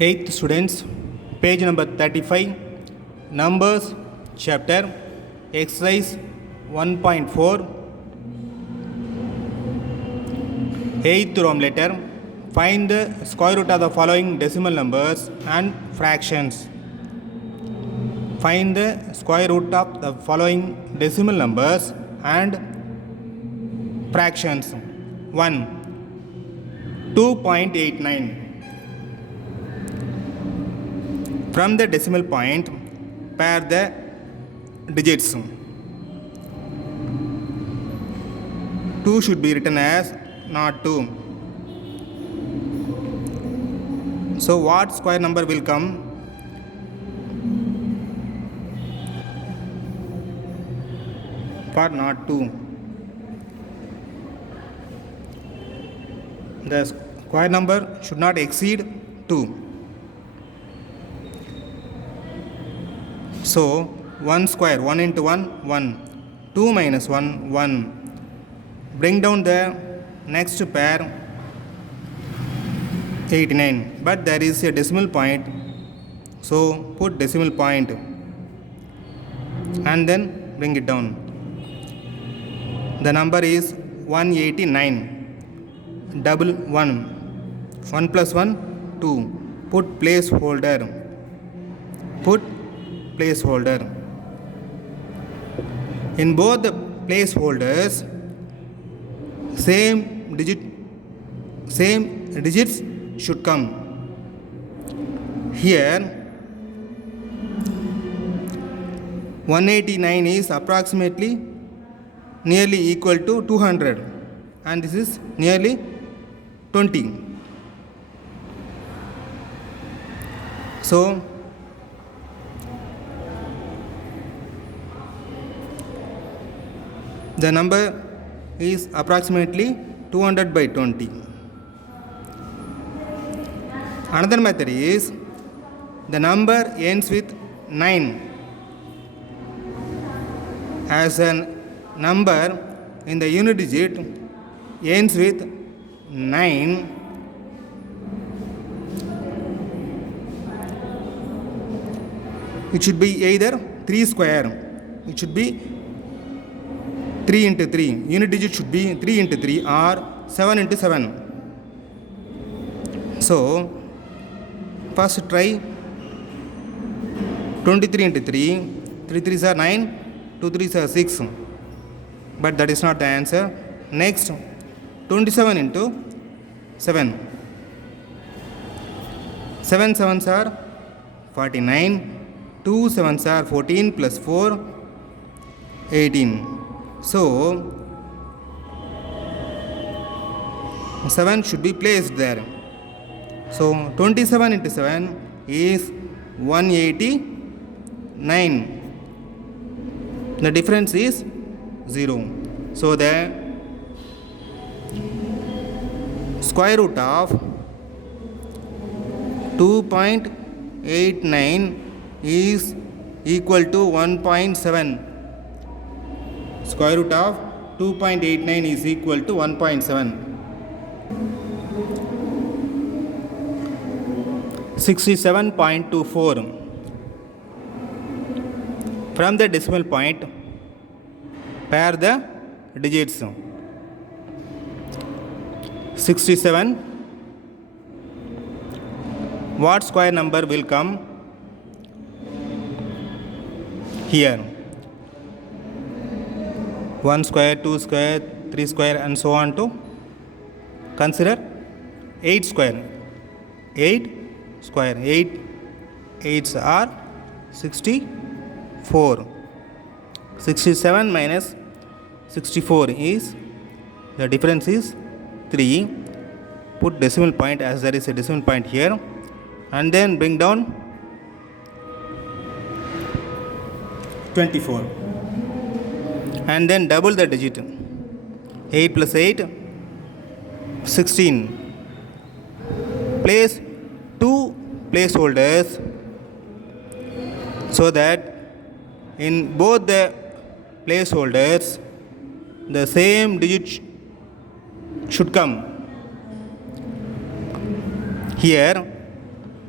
8th students, page number 35, numbers, chapter, exercise 1.4, 8th Roman letter. Find the square root of the following decimal numbers and fractions. Find the square root of the following decimal numbers and fractions. 1. 2.89. From the decimal point, pair the digits. 2 should be written as not 2. So what square number will come? For not 2. The square number should not exceed 2. So 1 square, 1 into 1, 1. 2 minus 1, 1. Bring down the next pair, 89. But there is a decimal point, so put decimal point and then bring it down. The number is 189. Double 1. 1 plus 1, 2. Put placeholder. Put placeholder. In both the placeholders, same digits should come. Here 189 is approximately nearly equal to 200 and this is nearly 20. So the number is approximately 200 by 20. Another method is the number ends with 9. As a number in the unit digit ends with 9, it should be either 3 square. It should be 3 into 3. Unit digit should be 3 into 3 or 7 into 7. So, first try 23 into 3. 3 3s are 9, 2 3s are 6. But that is not the answer. Next, 27 into 7. 7 7s are 49. 2 7s are 14 plus 4, 18. So 7 should be placed there. So 27 into 7 is 189. The difference is 0. So the square root of 2.89 is equal to 1.7. Square root of 2.89 is equal to 1.7. 67.24. From the decimal point, pair the digits. 67. What square number will come here? 1 square, 2 square, 3 square and so on to consider 8 square. 8 square. 8 8s are 64. 67 minus 64 is, the difference is 3. Put decimal point as there is a decimal point here and then bring down 24. And then double the digit. 8 plus 8, 16. Place 2 placeholders so that in both the placeholders the same digit should come. Here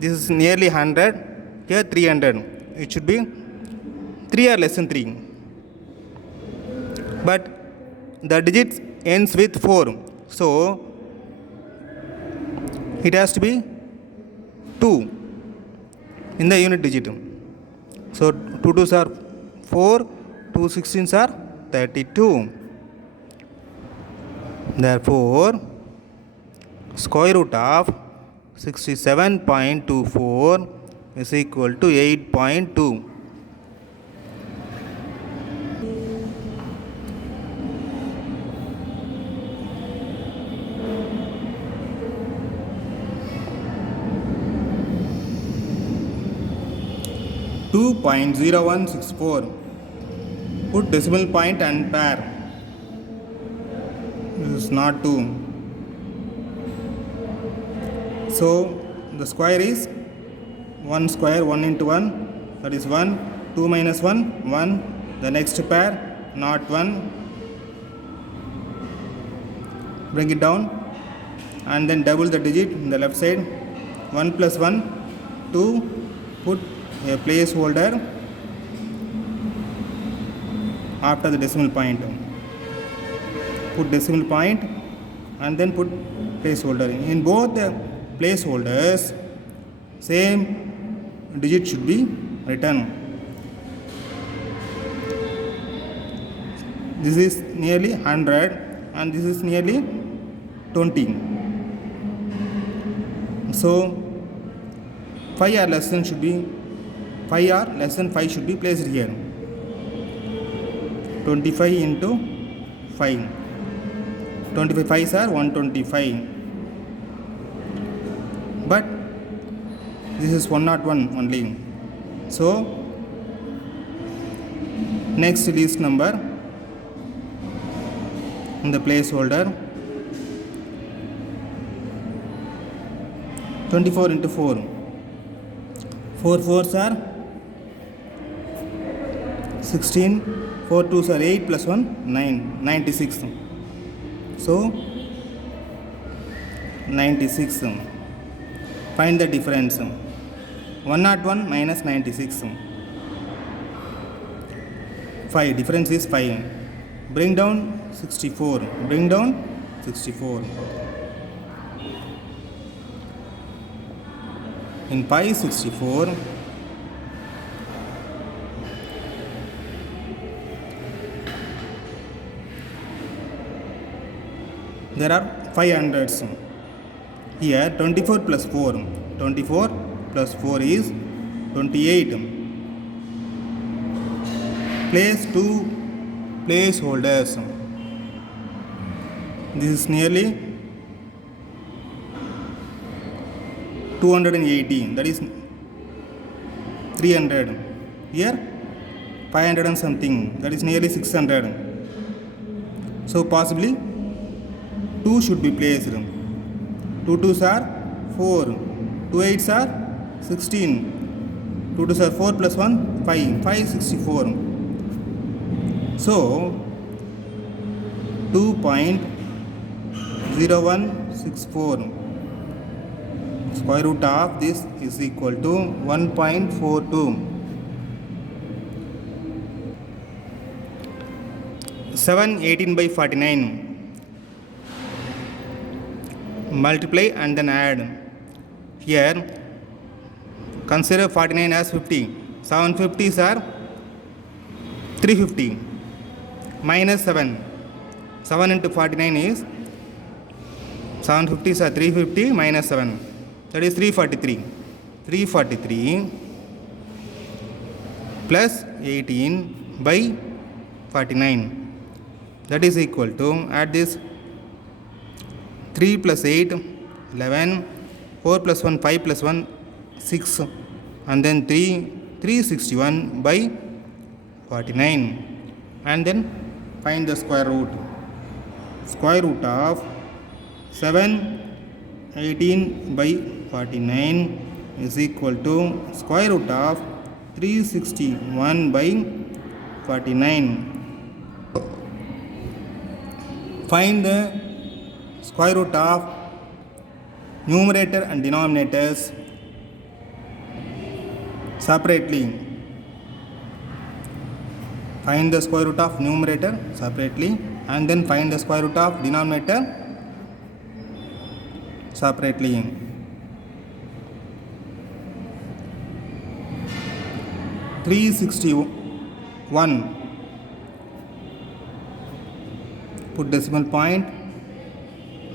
This is nearly 100. Here 300. It should be 3 or less than 3. But the digit ends with 4. So it has to be 2 in the unit digit. So 2 2s are 4, 2 16s are 32. Therefore, square root of 67.24 is equal to 8.2. .0164. Put decimal point and pair. This is not 2. So the square is 1 square, 1 into 1, that is 1. 2 minus 1, 1. The next pair, not 1. Bring it down and then double the digit in the left side. 1 plus 1, 2. Put a placeholder after the decimal point. Put decimal point and then put placeholder. In both the placeholders, same digit should be written. This is nearly 100 and this is nearly 20. So 5 or less than should be 5 or less than 5 should be placed here. 25 into 5. 25 5s are 125. But this is 101 only. So next least number in the placeholder, 24 into 4. 4 4s are 16. 4 2s are 8 plus 1 9. 96. So 96. Find the difference. 101 minus 96. 5. Difference is 5. Bring down 64. Bring down 64. In pi 64, there are 5 hundreds. Here 24 plus 4. 24 plus 4 is 28. Place 2 placeholders. This is nearly 280. That is 300. Here 500 and something. That is nearly 600. So possibly 2 should be placed. 2 2s are 4. 2 8s are 16. 2 2s are 4 plus 1 5. 5 64. So 2.0164. Square root of this is equal to 1.42. 718 by 49. Multiply and then add. Here consider 49 as 50. 750s are 350 minus 7. 7 into 49 is 750s are 350 minus 7. That is 343. 343 plus 18 by 49. That is equal to, add this, 3 plus 8 11, 4 plus 1 5 plus 1 6, and then 361 by 49. And then find the square root. Square root of 718 by 49 is equal to square root of 361 by 49. Find the square root of numerator and denominators separately. Find the square root of numerator separately and then find the square root of denominator separately. $361. Put decimal point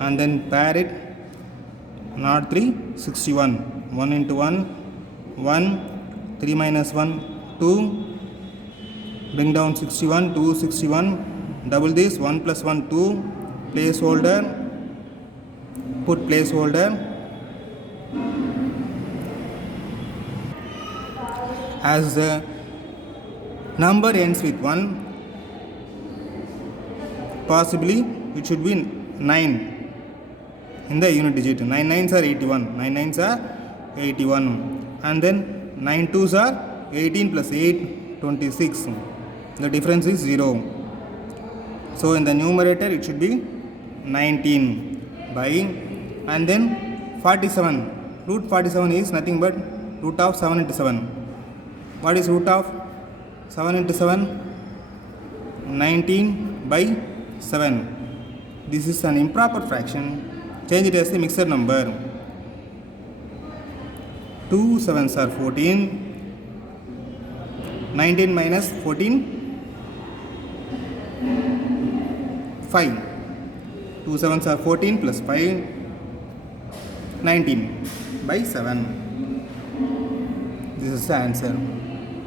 and then pair it. Not 361. 1 into 1, 1. 3 minus 1, 2. Bring down 61, 2, 61. Double this, 1 plus 1, 2. Placeholder. Put placeholder. As the number ends with 1, possibly it should be 9 in the unit digit. 9 nines are 81. 9 nines are 81. And then 9 twos are 18 plus 8, 26. The difference is 0. So in the numerator it should be 19 by, and then 47. Root 47 is nothing but root of 7 into 7. What is root of 7 into 7? 19 by 7. This is an improper fraction. Change it as a mixed number. 2 sevens are 14. 19 minus 14, 5. 2 sevens are 14 plus 5, 19 by 7. This is the answer.